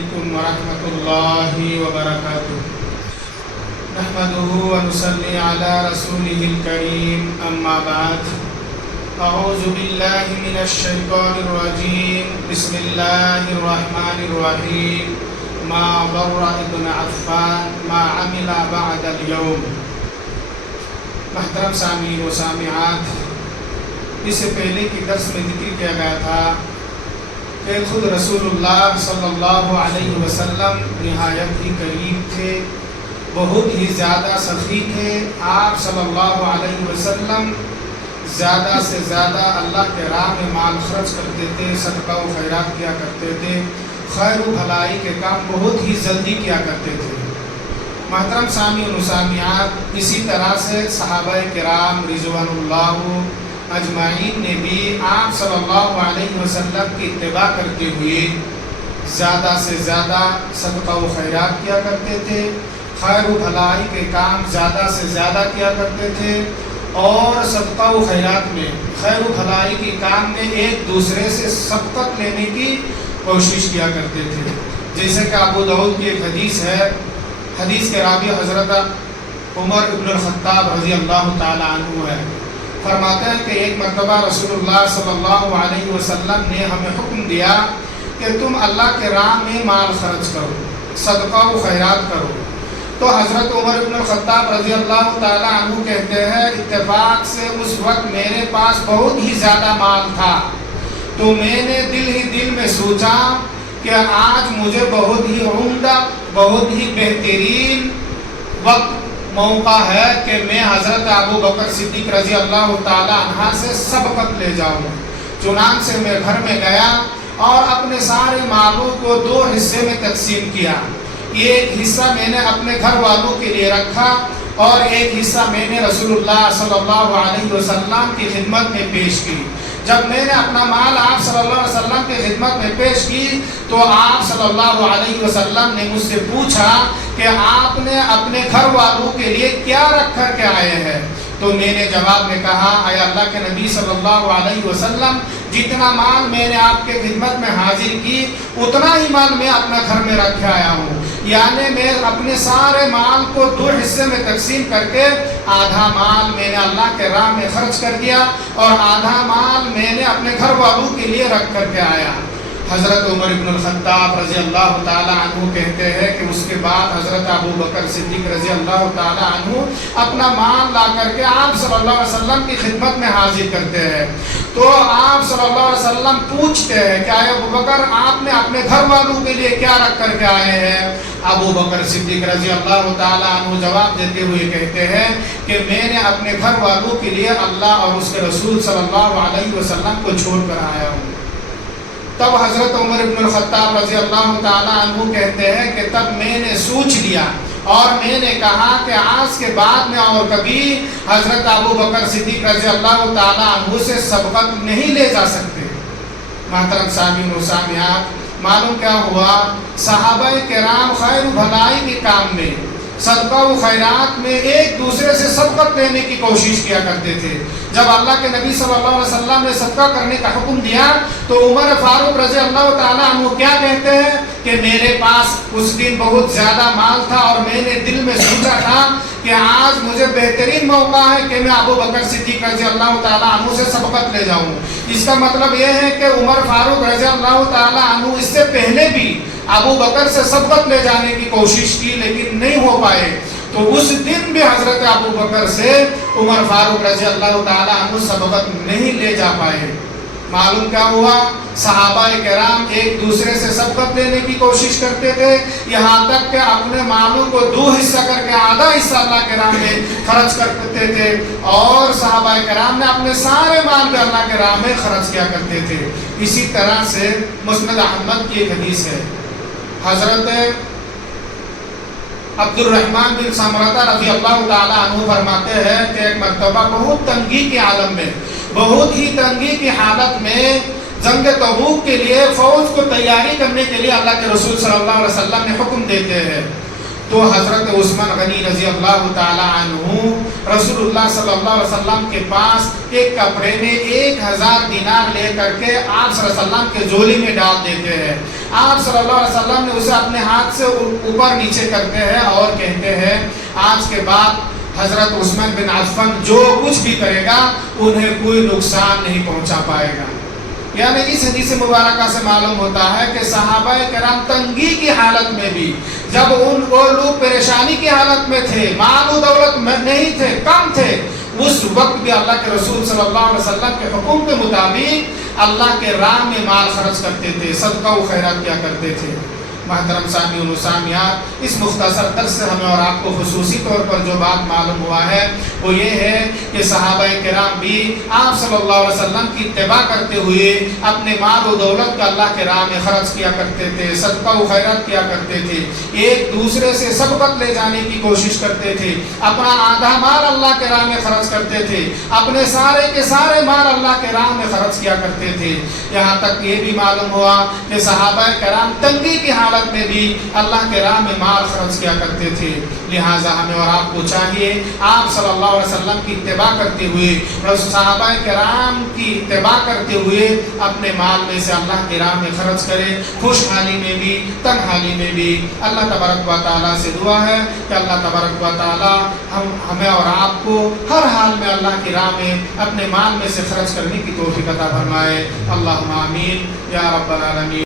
علیکم ورحمۃ اللہ وبرکاتہ نحمده ونصلي على رسوله الكريم اما بعد اعوذ باللہ من الشیطان الرجیم بسم اللہ الرحمن الرحیم ما ضر ابن عفان ما عمل بعد اليوم۔ محترم سامعین و سامعات، اس سے پہلے کی درس میں ذکر کیا گیا تھا کہ خود رسول اللہ صلی اللہ علیہ وسلم نہایت ہی کریم تھے، بہت ہی زیادہ سخی تھے۔ آپ صلی اللہ علیہ وسلم زیادہ سے زیادہ اللہ کے راہ میں مال خرچ کرتے تھے، صدقہ و خیرات کیا کرتے تھے، خیر و بھلائی کے کام بہت ہی جلدی کیا کرتے تھے۔ محترم سامعین و سامعات، اسی طرح سے صحابہ کرام رضوان اللہ اجمعین نے بھی آپ صلی اللہ علیہ وسلم کی اتباع کرتے ہوئے زیادہ سے زیادہ صدقہ و خیرات کیا کرتے تھے، خیر و بھلائی کے کام زیادہ سے زیادہ کیا کرتے تھے، اور صدقہ و خیرات میں، خیر و بھلائی کے کام میں ایک دوسرے سے سبقت لینے کی کوشش کیا کرتے تھے۔ جیسے کہ ابو داؤد کی ایک حدیث ہے، حدیث کے راوی حضرت عمر ابن الخطاب رضی اللہ تعالی عنہ ہے۔ فرماتے ہیں کہ ایک مرتبہ رسول اللہ صلی اللہ علیہ وسلم نے ہمیں حکم دیا کہ تم اللہ کے راہ میں مال خرچ کرو، صدقہ و خیرات کرو۔ تو حضرت عمر ابن الخطاب رضی اللہ تعالی عنہ کہتے ہیں اتفاق سے اس وقت میرے پاس بہت ہی زیادہ مال تھا، تو میں نے دل میں سوچا کہ آج مجھے بہت ہی عمدہ، بہت ہی بہترین وقت موقع ہے کہ میں حضرت ابو بکر صدیق رضی اللہ تعالی عنہ سے سبقت لے جاؤں۔ چنانچہ میں گھر میں گیا اور اپنے سارے مالوں کو دو حصے میں تقسیم کیا۔ ایک حصہ میں نے اپنے گھر والوں کے لیے رکھا اور ایک حصہ میں نے رسول اللہ صلی اللہ علیہ وسلم کی خدمت میں پیش کی۔ جب میں نے اپنا مال آپ صلی اللہ علیہ وسلم کی خدمت میں پیش کی تو آپ صلی اللہ علیہ وسلم نے مجھ سے پوچھا کہ آپ نے اپنے گھر والوں کے لیے کیا رکھ کر کے آئے ہیں؟ تو میں نے جواب میں کہا، اے اللہ کے نبی صلی اللہ علیہ وسلم، جتنا مال میں نے آپ کے خدمت میں حاضر کی اتنا ہی مال میں اپنا گھر میں رکھ آیا ہوں۔ یعنی میں اپنے سارے مال کو دو حصے میں تقسیم کر کے آدھا مال میں نے اللہ کے راہ میں خرچ کر دیا اور آدھا مال میں نے اپنے گھر والوں کے لیے رکھ کر کے آیا۔ حضرت عمر ابن الخطاب رضی اللہ تعالی عنہ کہتے ہیں کہ اس کے بعد حضرت ابو بکر صدیق رضی اللہ تعالی عنہ اپنا مال لا کر کے آپ صلی اللہ علیہ وسلم کی خدمت میں حاضر کرتے ہیں۔ تو آپ صلی اللہ علیہ وسلم پوچھتے ہیں کہ اے ابو بکر، آپ نے اپنے گھر والوں کے لیے کیا رکھ کر کے آئے ہیں؟ ابو بکر صدیق رضی اللہ تعالی عنہ جواب دیتے ہوئے کہتے ہیں کہ میں نے اپنے گھر والوں کے لیے اللہ اور اس کے رسول صلی اللہ علیہ وسلم کو چھوڑ کر آیا ہوں۔ تب حضرت عمر ابن الخطاب رضی اللہ تعالی عنہ کہتے ہیں کہ تب میں نے سوچ لیا اور میں نے کہا کہ آج کے بعد میں اور کبھی حضرت ابو بکر صدیق رضی اللہ تعالی عنہ سے سبقت نہیں لے جا سکتے۔ محترم سامعین و سامعات، معلوم کیا ہوا؟ صحابہ کرام خیر و بھلائی کے کام میں، صدقہ و خیرات میں ایک دوسرے سے سبقت لینے کی کوشش کیا کرتے تھے۔ جب اللہ کے نبی صلی اللہ علیہ وسلم نے صدقہ کرنے کا حکم دیا تو عمر فاروق رضی اللہ تعالیٰ عنہ کیا کہتے ہیں کہ میرے پاس اس دن بہت زیادہ مال تھا اور میں نے دل میں سوچا تھا کہ آج مجھے بہترین موقع ہے کہ میں ابو بکر صدیق رضی اللہ تعالیٰ عنہ سے سبقت لے جاؤں۔ اس کا مطلب یہ ہے کہ عمر فاروق رضی اللہ تعالیٰ عنہ اس سے پہلے بھی ابو بکر سے سبقت لے جانے کی کوشش کی لیکن نہیں ہو پائے۔ تو اس دن بھی حضرت ابو بکر سے عمر فاروق رضی اللہ تعالیٰ عنہ سبقت نہیں لے جا پائے۔ معلوم کیا ہوا؟ صحابہ کرام ایک دوسرے سے سبقت لینے کی کوشش کرتے تھے، یہاں تک کہ اپنے مالوں کو دو حصہ کر کے آدھا حصہ اللہ کے راہ میں خرچ کرتے تھے اور صحابہ کرام نے اپنے سارے مال بھی اللہ کے راہ میں خرچ کیا کرتے تھے۔ اسی طرح سے مسند احمد کی ایک حدیث ہے، حضرت عبد الرحمن بن سمرہ رضی اللہ تعالی عنہ فرماتے ہیں کہ ایک مرتبہ بہت تنگی کے عالم میں، بہت ہی تنگی کی حالت میں جنگ تبوک کے لیے فوج کو تیاری کرنے کے لیے اللہ کے رسول صلی اللہ علیہ وسلم نے حکم دیتے ہیں۔ تو حضرت عثمان غنی رضی اللہ تعالی عنہ رسول اللہ صلی اللہ علیہ وسلم کے پاس ایک کپڑے میں 1000 دینار لے کر کے آپ صلی اللہ علیہ وسلم کے جولی میں ڈال دیتے ہیں. آپ صلی اللہ علیہ وسلم نے اسے اپنے ہاتھ سے اوپر نیچے کرتے ہیں اور کہتے ہیں آج کے بعد حضرت عثمان بن عفان جو کچھ بھی کرے گا انہیں کوئی نقصان نہیں پہنچا پائے گا. یعنی اس حدیث مبارکہ سے معلوم ہوتا ہے کہ صحابہ کرام تنگی کی حالت میں بھی، جب وہ لوگ پریشانی کی حالت میں تھے، مال و دولت میں نہیں تھے، کم تھے، اس وقت بھی اللہ کے رسول صلی اللہ علیہ وسلم کے حکم کے مطابق اللہ کے راہ میں مال خرچ کرتے تھے، صدقہ و خیرات کیا کرتے تھے. محترم سامعین و سامعات، اس مختصر درس سے ہمیں اور آپ کو خصوصی طور پر جو بات معلوم ہوا ہے وہ یہ ہے کہ صحابہ کرام بھی آپ صلی اللہ علیہ وسلم کی اتباع کرتے ہوئے اپنے مال و دولت کا اللہ کے راہ میں خرچ کیا کرتے تھے، صدقہ و خیرات کیا کرتے تھے، ایک دوسرے سے سبقت لے جانے کی کوشش کرتے تھے، اپنا آدھا مال اللہ کے راہ میں خرچ کرتے تھے، اپنے سارے کے سارے مال اللہ کے راہ میں خرچ کیا کرتے تھے. یہاں تک یہ بھی معلوم ہوا کہ صحابہ کرام تنگی کی حالت میں بھی اللہ کے راہ میں مال خرچ کیا کرتے تھے. لہٰذا ہمیں اور آپ کو چاہیے آپ صلی اللہ علیہ وسلم کی اتباع کرتے ہوئے، صحابہ کرام کی اتباع کرتے ہوئے اپنے مال میں سے اللہ کے راہ میں خرچ کریں، خوشحالی میں بھی تنہائی میں بھی. اللہ تبارک و تعالیٰ سے دعا ہے کہ اللہ تبارک و تعالیٰ ہمیں اور آپ کو ہر حال میں اللہ کی راہ میں اپنے مال میں سے خرچ کرنے کی توفیق عطا فرمائے. اللہم آمین یا رب العالمین.